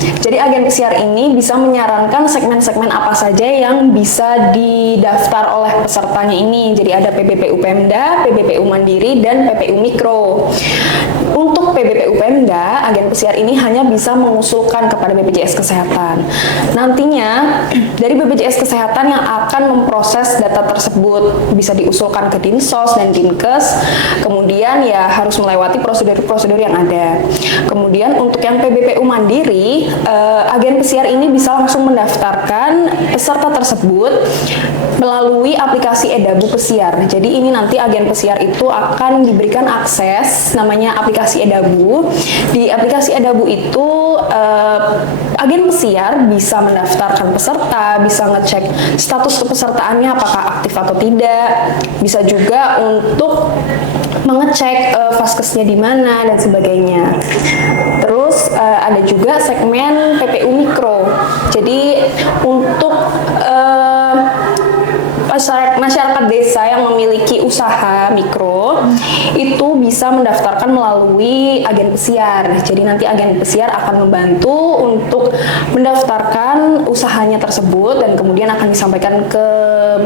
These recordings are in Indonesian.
Jadi agen pesiar ini bisa menyarankan segmen-segmen apa saja yang bisa didaftar oleh pesertanya ini. Jadi ada PBPU Pemda, PBPU Mandiri, dan PPU Mikro. Untuk PBPU Pemda, agen pesiar ini hanya bisa mengusulkan kepada BPJS Kesehatan. Nantinya dari BPJS Kesehatan yang akan memproses data tersebut, bisa diusulkan ke Dinsos dan Dinkes. Kemudian ya harus melewati prosedur-prosedur yang ada. Kemudian untuk yang PBPU Mandiri, agen pesiar ini bisa langsung mendaftarkan peserta tersebut melalui aplikasi Edabu Pesiar. Jadi ini nanti agen pesiar itu akan diberikan akses namanya aplikasi Edabu. Di aplikasi Edabu itu agen pesiar bisa mendaftarkan peserta, bisa ngecek status kepesertaannya apakah aktif atau tidak, bisa juga untuk mengecek vaskesnya di mana dan sebagainya. Terus ada juga segmen PPU Mikro. Jadi untuk masyarakat desa yang memiliki usaha mikro itu bisa mendaftarkan melalui agen pesiar. Jadi nanti agen pesiar akan membantu untuk mendaftarkan usahanya tersebut dan kemudian akan disampaikan ke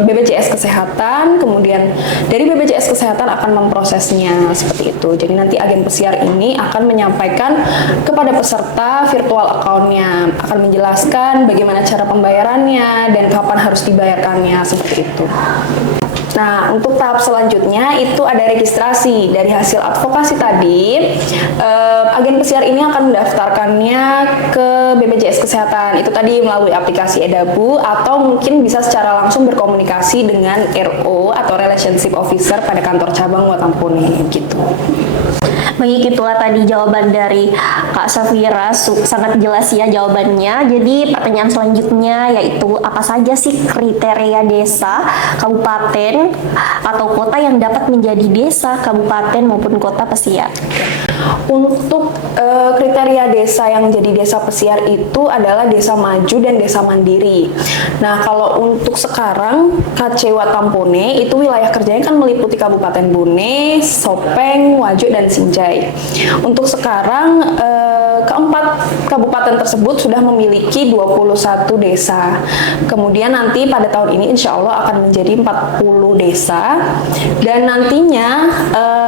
BPJS Kesehatan. Kemudian dari BPJS Kesehatan akan memprosesnya seperti itu. Jadi nanti agen pesiar ini akan menyampaikan kepada peserta virtual account-nya, akan menjelaskan bagaimana cara pembayarannya dan kapan harus dibayarkannya seperti itu. Nah, untuk tahap selanjutnya itu ada registrasi. Dari hasil advokasi tadi, agen pesiar ini akan mendaftarkannya ke BPJS Kesehatan. Itu tadi melalui aplikasi Edabu atau mungkin bisa secara langsung berkomunikasi dengan RO atau Relationship Officer pada kantor cabang Watampone gitu. Baik, itulah tadi jawaban dari Kak Safira, sangat jelas ya jawabannya. Jadi pertanyaan selanjutnya yaitu apa saja sih kriteria desa, kabupaten, atau kota yang dapat menjadi desa, kabupaten maupun kota pesiar? Untuk kriteria desa yang jadi desa pesiar itu adalah desa maju dan desa mandiri. Nah, kalau untuk sekarang KC Watampone itu wilayah kerjanya kan meliputi Kabupaten Bone, Sopeng, Wajo, dan Sinjai. Untuk sekarang keempat kabupaten tersebut sudah memiliki 21 desa. Kemudian nanti pada tahun ini insya Allah akan menjadi 40 desa dan nantinya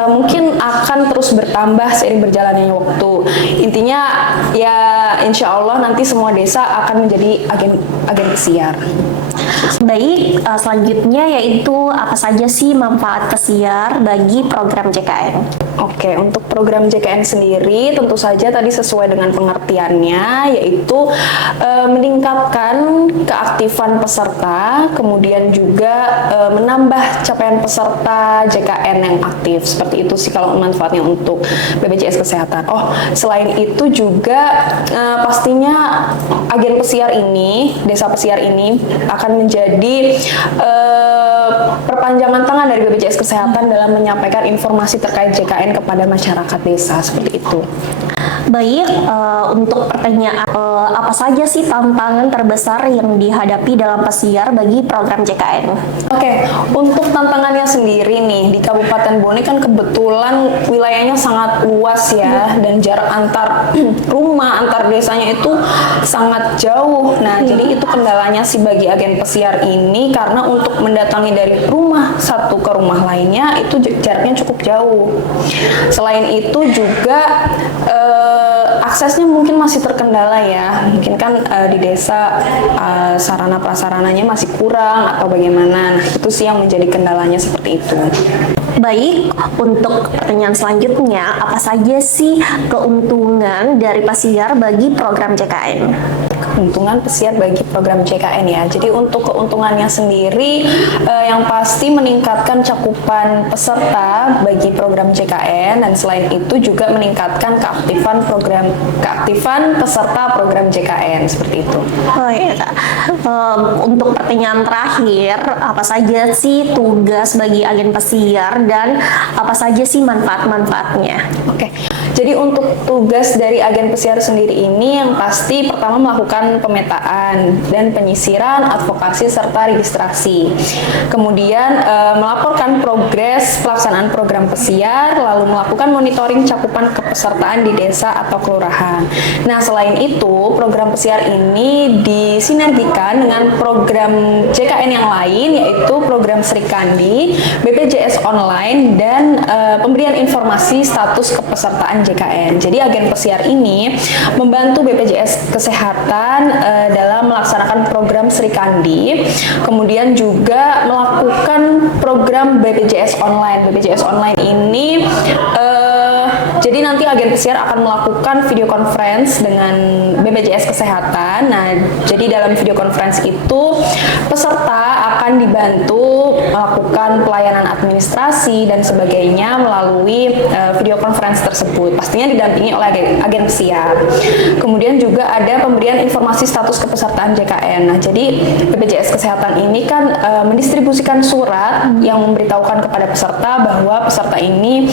mungkin akan terus bertambah seiring berjalannya waktu. Intinya ya insya Allah nanti semua desa akan menjadi agen pesiar. Baik, selanjutnya yaitu apa saja sih manfaat pesiar bagi program JKN? Oke, untuk program JKN sendiri tentu saja tadi sesuai dengan pengertiannya yaitu meningkatkan keaktifan peserta, kemudian juga menambah capaian peserta JKN yang aktif. Seperti itu sih kalau manfaatnya untuk BPJS Kesehatan. Oh, selain itu juga pastinya agen pesiar ini, desa pesiar ini akan menjadi perpanjangan tangan dari BPJS Kesehatan dalam menyampaikan informasi terkait JKN kepada masyarakat desa, seperti itu. Baik, untuk pertanyaan apa saja sih tantangan terbesar yang dihadapi dalam pesiar bagi program JKN? Oke, untuk tantangannya sendiri nih di Kabupaten Bone kan kebetulan wilayahnya sangat luas ya dan jarak antar rumah antar desanya itu sangat jauh. Nah, jadi itu kendalanya sih bagi agen pesiar ini karena untuk mendatangi dari rumah satu ke rumah lainnya itu jaraknya cukup jauh. Selain itu juga aksesnya mungkin masih terkendala ya, mungkin kan di desa sarana prasarananya masih kurang atau bagaimana. Nah, itu sih yang menjadi kendalanya seperti itu. Baik, untuk pertanyaan selanjutnya, apa saja sih keuntungan dari pesiar bagi program JKN? Keuntungan pesiar bagi program JKN ya. Jadi untuk keuntungannya sendiri yang pasti meningkatkan cakupan peserta bagi program JKN dan selain itu juga meningkatkan keaktifan peserta program JKN seperti itu. Oh iya, Kak. Untuk pertanyaan terakhir, apa saja sih tugas bagi agen pesiar dan apa saja sih manfaat-manfaatnya? Oke, Jadi untuk tugas dari agen pesiar sendiri ini yang pasti pertama melakukan pemetaan dan penyisiran, advokasi serta registrasi. Kemudian melaporkan progres pelaksanaan program pesiar, lalu melakukan monitoring cakupan kepesertaan di desa atau kelurahan. Nah, selain itu, program pesiar ini disinergikan dengan program JKN yang lain, yaitu program Sri Kandi, BPJS Online, dan pemberian informasi status kepesertaan JKN. Jadi agen pesiar ini membantu BPJS Kesehatan dalam melaksanakan program Sri Kandi, kemudian juga melakukan program BPJS Online. BPJS Online ini jadi nanti agen pesiar akan melakukan video conference dengan BPJS Kesehatan. Nah, jadi dalam video conference itu peserta akan dibantu melakukan pelayanan administrasi dan sebagainya melalui video conference tersebut. Pastinya didampingi oleh agen pesiar. Kemudian juga ada pemberian informasi status kepesertaan JKN. Nah, jadi BPJS Kesehatan ini kan mendistribusikan surat yang memberitahukan kepada peserta bahwa peserta ini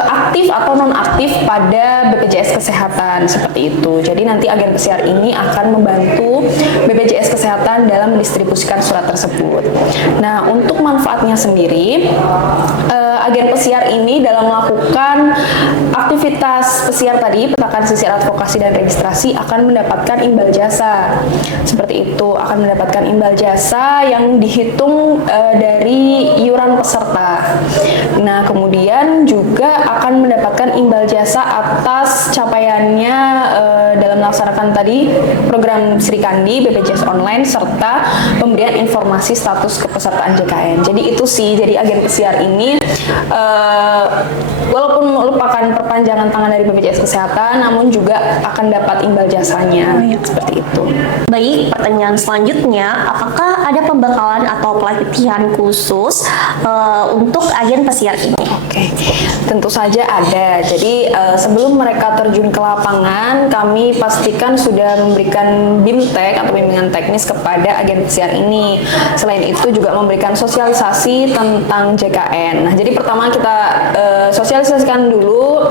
aktif atau non-aktif pada BPJS Kesehatan, seperti itu. Jadi nanti agen pesiar ini akan membantu BPJS Kesehatan dalam mendistribusikan surat tersebut. Nah, untuk manfaatnya sendiri, agen pesiar ini dalam melakukan aktivitas pesiar tadi, petakan sisir, advokasi, dan registrasi akan mendapatkan imbal jasa. Seperti itu, akan mendapatkan imbal jasa yang dihitung dari iuran peserta. Nah, kemudian juga akan mendapatkan imbal jasa atas capaiannya dalam melaksanakan tadi program Sri Kandi, BPJS Online, serta pemberian informasi status kepesertaan JKN. Jadi itu sih, jadi agen pesiar ini walaupun merupakan perpanjangan tangan dari BPJS Kesehatan, namun juga akan dapat imbal jasanya. Seperti itu. Baik, pertanyaan selanjutnya, apakah ada pembekalan atau pelatihan khusus untuk agen pesiar ini? Oke, tentu saja ada. Jadi sebelum mereka terjun ke lapangan, kami pastikan sudah memberikan BIMTEK atau bimbingan teknis kepada agen pesiar ini. Selain itu juga memberikan sosialisasi tentang JKN. Nah, jadi pertama kita sosialisasikan dulu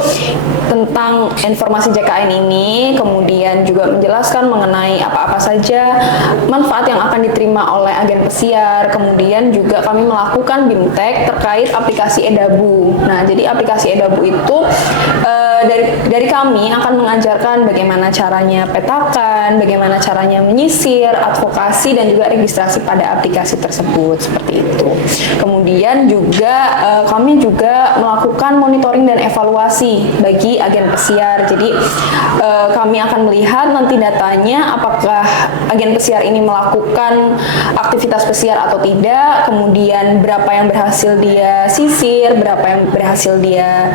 tentang informasi JKN ini, kemudian juga menjelaskan mengenai apa-apa saja manfaat yang akan diterima oleh agen pesiar. Kemudian juga kami melakukan BIMTEK terkait aplikasi Edabu. Nah, jadi aplikasi Edabu itu dari kami akan mengajarkan bagaimana caranya petakan, bagaimana caranya menyisir, advokasi, dan juga registrasi pada aplikasi tersebut, seperti itu. Kemudian juga kami juga melakukan monitoring dan evaluasi bagi agen pesiar. Jadi kami akan melihat nanti datanya apakah agen pesiar ini melakukan aktivitas pesiar atau tidak, kemudian berapa yang berhasil dia sisir, berapa yang berhasil dia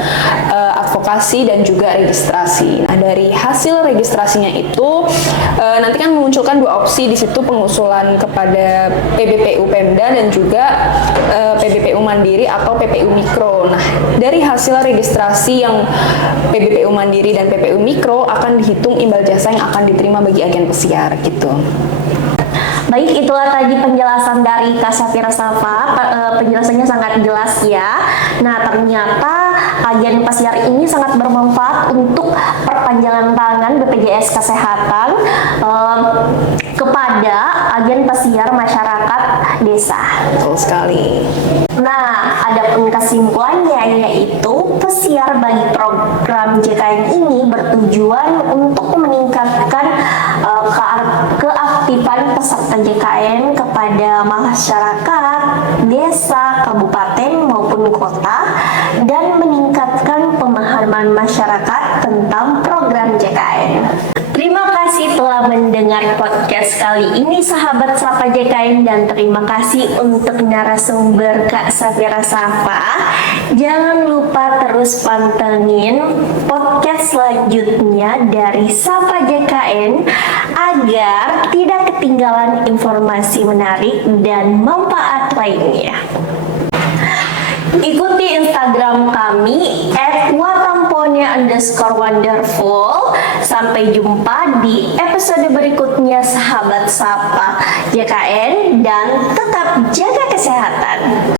advokasi, dan juga registrasi. Nah, dari hasil registrasinya itu nanti kan memunculkan dua opsi di situ, pengusulan kepada PBPU Pemda dan juga PBPU Mandiri atau PPU Mikro. Nah, dari hasil registrasi yang PBPU Mandiri dan PPU Mikro akan dihitung imbal jasa yang akan diterima bagi agen pesiar gitu. Baik, itulah tadi penjelasan dari Kak Safira Safa. Penjelasannya sangat jelas ya. Nah, ternyata agen pesiar ini sangat bermanfaat untuk perpanjangan tangan BPJS Kesehatan kepada agen pesiar masyarakat desa. Betul sekali. Nah, ada kesimpulannya, yaitu pesiar bagi program JKN ini bertujuan untuk meningkatkan keaktifan peserta JKN kepada masyarakat, desa, kabupaten maupun kota, dan meningkatkan pemahaman masyarakat tentang program JKN. Terima kasih telah mendengar podcast kali ini, sahabat Sapa JKN, dan terima kasih untuk narasumber Kak Safira Safa. Jangan lupa terus pantengin podcast selanjutnya dari Sapa JKN agar tidak ketinggalan informasi menarik dan manfaat lainnya. Ikuti Instagram kami @watamponya_wonderful. Sampai jumpa di episode berikutnya, sahabat Sapa JKN, dan tetap jaga kesehatan.